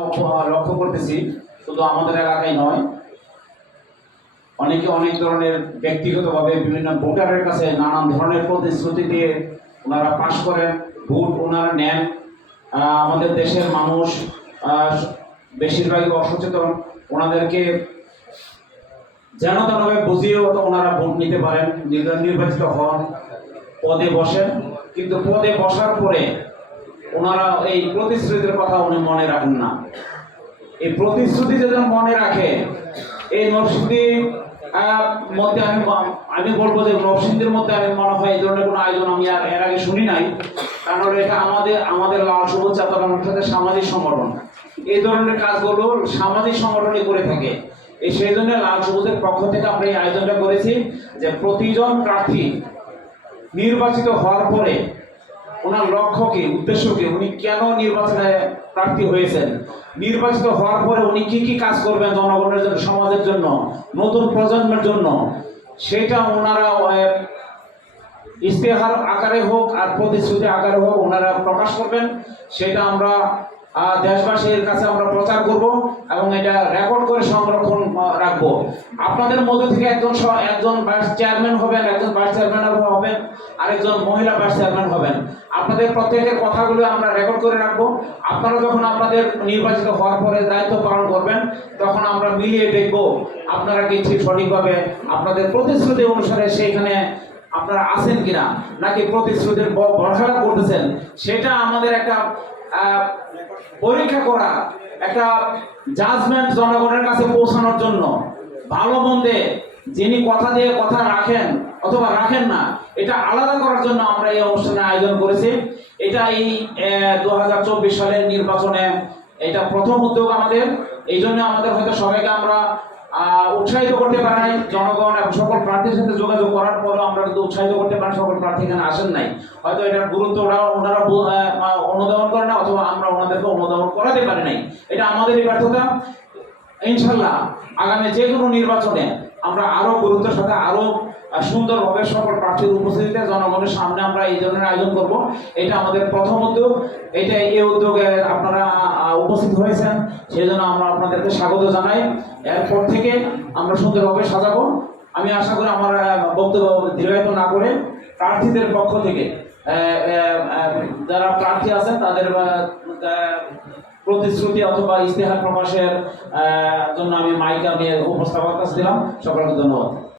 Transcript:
লক্ষ্য করতেছি, শুধু আমাদের এলাকায় নয়। অনেকে অনেক ধরনের ব্যক্তিগতভাবে বিভিন্ন ভোটারের কাছে নানান ধরনের প্রতিশ্রুতি দিয়ে ওনারা পাশ করেন, ভোট ওনারা নেন। আমাদের দেশের মানুষ বেশিরভাগই অসচেতন। ওনাদেরকে যেন তেনভাবে বুঝিয়েও তো ওনারা ভোট নিতে পারেন নির্বা- নির্বাচিত হন, পদে বসেন। কিন্তু পদে বসার পরে ওনারা এই প্রতিশ্রুতির কথা উনি মনে রাখেন না। এই প্রতিশ্রুতি যদি মনে রাখে, এই নরসিংদী মধ্যে আমি আমি বলব যে নরসিংদীর মধ্যে আমি মনে হয় এই ধরনের কোনো আয়োজন আমি আর এর আগে শুনি নাই। কারণ এটা আমাদের আমাদের লাল সবুজ চাতানোর সাথে সামাজিক সংগঠন। এই ধরনের কাজগুলো সামাজিক সংগঠনই করে থাকে। এই সেই জন্য লাল সবুজের পক্ষ থেকে আমরা এই আয়োজনটা করেছি যে প্রতিজন প্রার্থী নির্বাচিত হওয়ার পরে ওনার লক্ষ্য কি উদ্দেশ্য কি উনি কেন নির্বাচনে প্রার্থী হয়েছেন? নির্বাচিত হওয়ার পরে উনি কি কি কাজ করবেন জনগণের জন্য, সমাজের জন্য, নতুন প্রজন্মের জন্য? সেটা ওনারা ইশতেহার আকারে হোক আর প্রতিশ্রুতি আকারে হোক ওনারা প্রকাশ করবেন। সেটা আমরা দেশবাসীর কাছে আমরা প্রচার করব এবং এটা রেকর্ড করে সংরক্ষণ রাখব। আপনাদের মধ্যে থেকে একজন একজন ভাইস চেয়ারম্যান হবেন, একজন ভাইস চেয়ারম্যান হবেন, আরেকজন মহিলা ভাইস চেয়ারম্যান হবেন। আপনাদের প্রত্যেকের কথাগুলো আমরা রেকর্ড করে রাখব। আপনারা যখন আপনাদের নির্বাচিত হওয়ার পরে দায়িত্ব পালন করবেন, তখন আমরা মিলিয়ে দেখব আপনারা কি ঠিক সঠিকভাবে আপনাদের প্রতিশ্রুতি অনুসারে সেইখানে আপনারা আছেন কিনা, নাকি প্রতিশ্রুতির ভরসা করতেছেন, সেটা আমাদের একটা পরীক্ষা করা, একটা জাজমেন্ট জনগণের কাছে পৌঁছানোর জন্য। ভালো মন্দে যিনি কথা দিয়ে কথা রাখেন, অথবা রাখেন না, এটা আলাদা করার জন্য আমরা এই অনুষ্ঠানের আয়োজন করেছি। এটা এই দু হাজার চব্বিশ সালের নির্বাচনে এটা প্রথম উদ্যোগ আমাদের। এই জন্য আমাদের হয়তো সবাইকে আমরা উৎসাহিত করতে পারি জনগণ এবং সকল প্রার্থীর সাথে যোগাযোগ করার পরেও আমরা কিন্তু উৎসাহিত করতে পারি, সকল প্রার্থী এখানে আসেন নাই। হয়তো এটার গুরুত্ব ওরা ওনারা অনুধাবন করে না, অথবা আমরা ওনাদেরকে অনুধাবন করাতে পারি নাই। এটা আমাদেরই ব্যর্থতা। ইনশাল্লাহ আগামী যে কোনো নির্বাচনে আমরা আরও গুরুত্বের সাথে আরও আহ, সুন্দরভাবে সকল প্রার্থীর উপস্থিতিতে জনগণের সামনে আমরা এই ধরনের আয়োজন করব। এটা আমাদের প্রথম উদ্যোগ। এটা এই উদ্যোগে আপনারা উপস্থিত হয়েছেন। সেই জন্য আমরা আপনাদেরকে স্বাগত জানাই। এরপর থেকে আমরা সুন্দরভাবে সাজাবো। আমি আশা করি আমার বক্তব্য দীর্ঘায়িত না করে প্রার্থীদের পক্ষ থেকে যারা প্রার্থী আছেন তাদের প্রতিশ্রুতি অথবা ইস্তেহার প্রকাশের জন্য আমি মাইক আমি উপস্থাপক কাছে দিলাম সকলকে ধন্যবাদ।